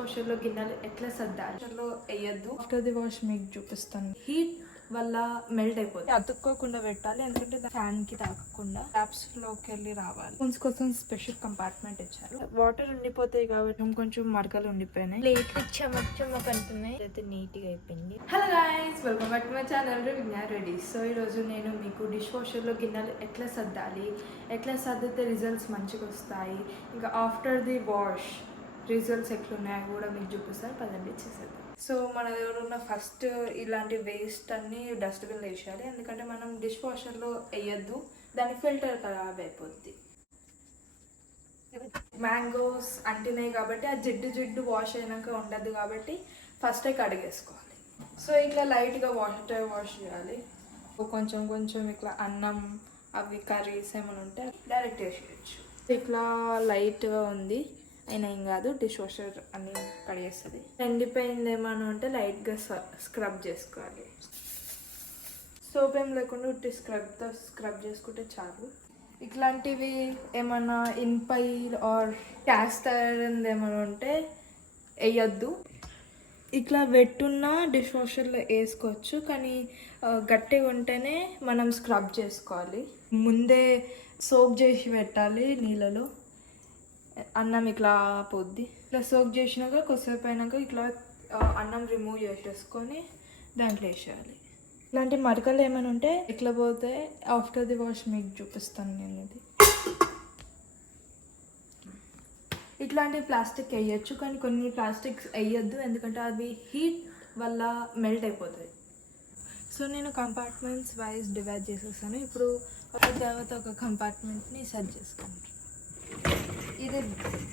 వాషర్లో గిన్నెలు ఎట్లా సర్దాలి వాషర్లో వేయద్దు. ఆఫ్టర్ ది వాష్ మీకు చూపిస్తాను. హీట్ వల్ల మెల్ట్ అయిపోతుంది. అతుక్కోకుండా పెట్టాలి, ఎందుకంటే ఫ్యాన్ కి తాకకుండా ట్యాప్స్ లోకి వెళ్ళి రావాలి. స్పూన్స్ కోసం స్పెషల్ కంపార్ట్మెంట్ ఇచ్చారు. వాటర్ ఉండిపోతాయి కాబట్టి కొంచెం మరకలు ఉండిపోయినాయి. ప్లేట్లు చెమక్ అంటున్నాయి. అయితే నీట్ గా అయిపోయింది. Hello guys, welcome back to my channel Vignan Reddy. So ఈరోజు నేను మీకు డిష్ వాషర్లో గిన్నెలు ఎట్లా సర్దాలి, ఎట్లా సర్దితే రిజల్ట్స్ మంచిగా వస్తాయి, ఇంకా ఆఫ్టర్ ది వాష్ రిజల్ట్స్ ఎట్లున్నాయో కూడా మీకు చూపిస్తారు. పదండి చేసేది. సో మన దగ్గర ఉన్న ఫస్ట్ ఇలాంటి వేస్ట్ అన్ని డస్ట్బిన్లో వేసేయాలి, ఎందుకంటే మనం డిష్ వాషర్లో వేయద్దు, దాని ఫిల్టర్ ఖరాబ్ అయిపోద్ది. మ్యాంగోస్ అంటినాయి కాబట్టి ఆ జిడ్డు వాష్ అయినాక ఉండద్దు కాబట్టి ఫస్టే కడిగేసుకోవాలి. సో ఇట్లా లైట్గా వాటర్ వాష్ చేయాలి. కొంచెం ఇట్లా అన్నం అవి కర్రీస్ ఏమైనా ఉంటే డైరెక్ట్ వేసేయచ్చు. ఇట్లా లైట్గా ఉంది అయినా ఏం కాదు, డిష్ వాషర్ అన్ని కడిగేస్తుంది. ఎండిపోయింది ఏమైనా ఉంటే లైట్గా స్క్రబ్ చేసుకోవాలి. సోప్ ఏం లేకుండా ఉట్టి స్క్రబ్తో స్క్రబ్ చేసుకుంటే చాలు. ఇట్లాంటివి ఏమైనా ఇన్పైల్ ఆర్ క్యాస్టర్ ఏమైనా ఉంటే వేయద్దు. ఇట్లా వెట్టున్న డిష్ వాషర్లో వేసుకోవచ్చు, కానీ గట్టిగా ఉంటేనే మనం స్క్రబ్ చేసుకోవాలి. ముందే సోక్ చేసి పెట్టాలి నీళ్ళలో. అన్నం ఇట్లా పోద్ది. ఇట్లా సోక్ చేసినాక కొద్దిసేపు అయినాక ఇట్లా అన్నం రిమూవ్ చేసేసుకొని దాంట్లో వేసేయాలి. ఇలాంటి మరకలు ఏమైనా ఉంటే ఇట్లా పోతే ఆఫ్టర్ ది వాష్ మీకు చూపిస్తాను నేను. ఇది ఇట్లాంటి ప్లాస్టిక్ వేయచ్చు, కానీ కొన్ని ప్లాస్టిక్స్ వేయద్దు, ఎందుకంటే అవి హీట్ వల్ల మెల్ట్ అయిపోతాయి. సో నేను కంపార్ట్మెంట్స్ వైజ్ డివైడ్ చేసేసాను. ఇప్పుడు ఒక తర్వాత ఒక కంపార్ట్మెంట్ని సెట్ చేసుకుంటాను. ఇది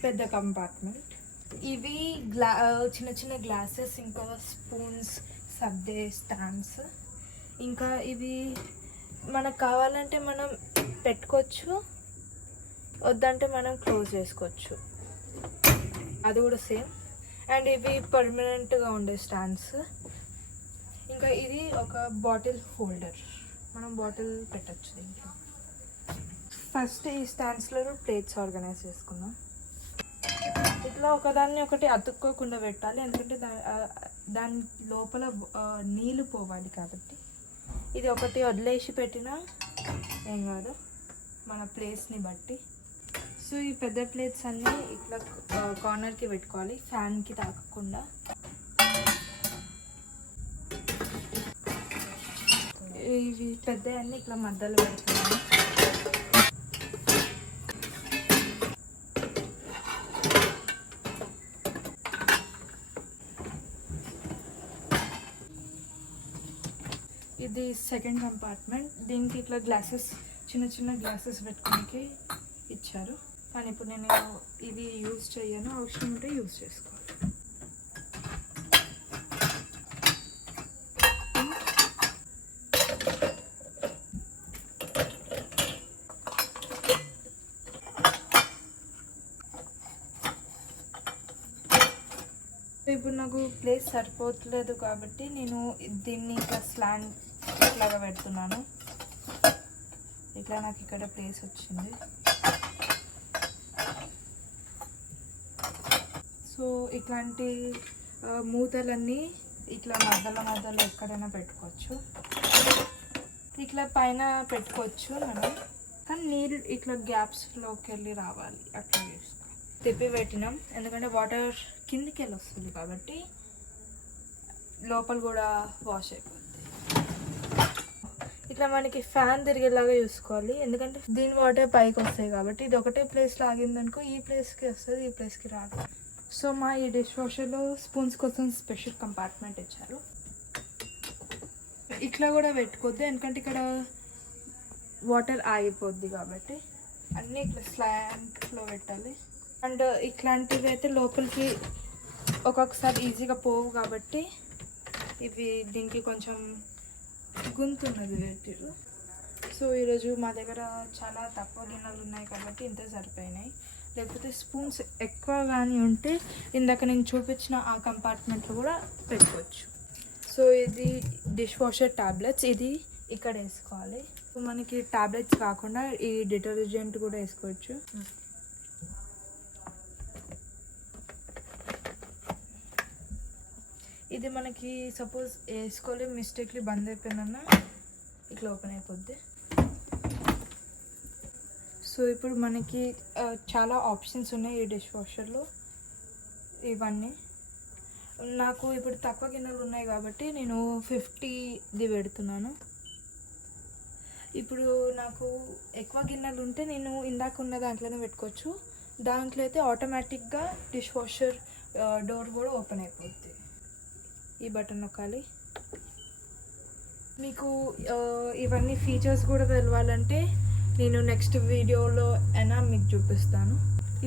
పెద్ద కంపార్ట్మెంట్. ఇవి చిన్న గ్లాసెస్, ఇంకా స్పూన్స్, సర్దే స్టాండ్స్, ఇంకా ఇవి మనకు కావాలంటే మనం పెట్టుకోవచ్చు, వద్దంటే మనం క్లోజ్ చేసుకోవచ్చు, అది కూడా సేమ్. అండ్ ఇవి పర్మనెంట్గా ఉండే స్టాండ్స్. ఇంకా ఇది ఒక బాటిల్ హోల్డర్, మనం బాటిల్ పెట్టచ్చు దీంట్లో. ఫస్ట్ ఈ స్టాండ్స్లో ప్లేట్స్ ఆర్గనైజ్ చేసుకుందాం. ఇట్లా ఒకదాన్ని ఒకటి అతుక్కోకుండా పెట్టాలి, ఎందుకంటే దాని లోపల నీళ్ళు పోవాలి కాబట్టి. ఇది ఒకటి వదిలేసి పెట్టినా ఏం కాదు, మన ప్లేస్ని బట్టి. సో ఈ పెద్ద ప్లేట్స్ అన్నీ ఇట్లా కార్నర్కి పెట్టుకోవాలి, ఫ్యాన్కి తాకకుండా. ఇవి పెద్ద అన్నీ ఇట్లా మధ్యలో పెడుతున్నాను. ఇది సెకండ్ కంపార్ట్మెంట్. దీనికి ఇట్లా గ్లాసెస్, చిన్న గ్లాసెస్ పెట్టుకోడానికి ఇచ్చారు, కానీ ఇప్పుడు నేను ఇది యూజ్ చేయను, అవసరం ఉంటే యూజ్ చేసుకోవాలి. ఇప్పుడు నాకు ప్లేస్ సరిపోవట్లేదు కాబట్టి నేను దీన్ని ఇట్లా స్లాండ్ ఇట్లాగా పెడుతున్నాను. ఇట్లా నాకు ఇక్కడ ప్లేస్ వచ్చింది. సో ఇట్లాంటి మూతలన్నీ ఇట్లా మధ్యలో ఎక్కడైనా పెట్టుకోవచ్చు. ఇట్లా పైన పెట్టుకోవచ్చు మనం, కానీ నీళ్ళు ఇట్లా గ్యాప్స్లోకి వెళ్ళి రావాలి, అట్లా చేసుకోవాలి. తిప్పి పెట్టినాం, ఎందుకంటే వాటర్ కిందికి వెళ్ళి వస్తుంది కాబట్టి లోపల కూడా వాష్ అయిపోతుంది. ఇట్లా మనకి ఫ్యాన్ తిరిగేలాగా చూసుకోవాలి, ఎందుకంటే దీని వాటర్ పైకి వస్తాయి కాబట్టి. ఇది ఒకటే ప్లేస్లో ఆగిందనుకో ఈ ప్లేస్కి వస్తుంది, ఈ ప్లేస్కి రాదు. సో మా ఈ డిష్ వాషర్లో స్పూన్స్ కోసం స్పెషల్ కంపార్ట్మెంట్ ఇచ్చారు. ఇట్లా కూడా పెట్టుకోవద్దు, ఎందుకంటే ఇక్కడ వాటర్ ఆగిపోద్ది కాబట్టి అన్నీ ఇట్లా స్లాంట్లో పెట్టాలి. అండ్ ఇట్లాంటివి అయితే లోపలికి ఒక్కొక్కసారి ఈజీగా పోవు కాబట్టి ఇవి దీనికి కొంచెం గుంతున్నది పెట్టిరు. సో ఈరోజు మా దగ్గర చాలా తక్కువ గిన్నెలు ఉన్నాయి కాబట్టి ఇంత సరిపోయినాయి. లేకపోతే స్పూన్స్ ఎక్కువ కానీ ఉంటే ఇందాక నేను చూపించిన ఆ కంపార్ట్మెంట్లో కూడా పెట్టుకోవచ్చు. సో ఇది డిష్ వాషర్ ట్యాబ్లెట్స్, ఇది ఇక్కడ వేసుకోవాలి. సో మనకి ట్యాబ్లెట్స్ కాకుండా ఈ డిటర్జెంట్ కూడా వేసుకోవచ్చు. ఇది మనకి సపోజ్ వేసుకోలే మిస్టేక్లీ బంద్ అయిపోయిందన్నా ఇట్లా ఓపెన్ అయిపోద్ది. సో ఇప్పుడు మనకి చాలా ఆప్షన్స్ ఉన్నాయి ఈ డిష్ వాషర్లో. ఇవన్నీ నాకు ఇప్పుడు తక్కువ గిన్నెలు ఉన్నాయి కాబట్టి నేను 50ది పెడుతున్నాను. ఇప్పుడు నాకు ఎక్కువ గిన్నెలు ఉంటే నేను ఇందాక ఉన్న దాంట్లోనే పెట్టుకోవచ్చు. దాంట్లో అయితే ఆటోమేటిక్గా డిష్ వాషర్ డోర్ కూడా ఓపెన్ అయిపోద్ది. ఈ బటన్ నొక్కాలి. మీకు ఇవన్నీ ఫీచర్స్ కూడా తెలవాలంటే నేను నెక్స్ట్ వీడియోలో అయినా మీకు చూపిస్తాను.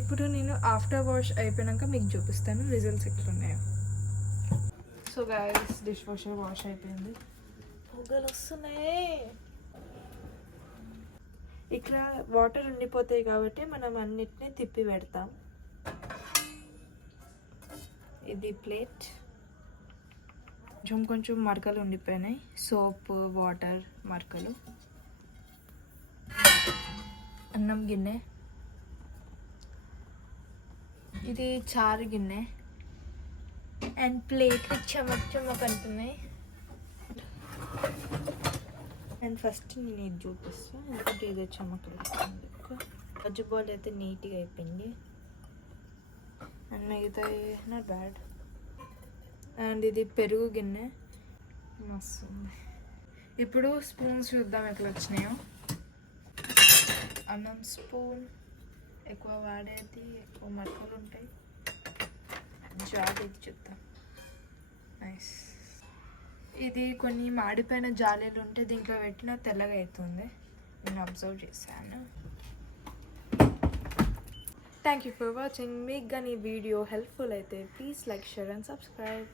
ఇప్పుడు నేను ఆఫ్టర్ వాష్ అయిపోయాక మీకు చూపిస్తాను రిజల్ట్స్ ఎట్లున్నాయో. So guys, dish washer wash అయిపోయింది. పొగలు వస్తున్నాయి. ఇక్కడ వాటర్ ఉండిపోతాయి కాబట్టి మనం అన్నిటినీ తిప్పి పెడతాం. ఇది ప్లేట్. కొంచెం మరకలు ఉండిపోయినాయి, సోప్ వాటర్ మరకలు. అన్నం గిన్నె, ఇది చారు గిన్నె అండ్ ప్లేట్లు చెమక్ చెమక్ అంటున్నాయి. అండ్ ఫస్ట్ నేను ఇది చూపిస్తాను ఎందుకంటే ఇదే చెమకలు వస్తుంది. గజ్జు బాల్ అయితే నీట్గా అయిపోయింది అండ్ మిగతా నాట్ బ్యాడ్. అండ్ ఇది పెరుగు గిన్నె మస్తు. ఇప్పుడు స్పూన్స్ చూద్దాం ఎట్లా వచ్చినాయో. అన్నం స్పూన్ ఎక్కువ వాడేది, ఎక్కువ మరకలు ఉంటాయి. జాడీది చూద్దాం. నైస్. ఇది కొన్ని మాడిపోయిన జాలీలు ఉంటే దీంట్లో పెట్టినా తెల్లగా అవుతుంది, నేను అబ్జర్వ్ చేశాను. Thank you for watching. మీకు కానీ ఈ వీడియో హెల్ప్ఫుల్ అయితే please like, share and subscribe.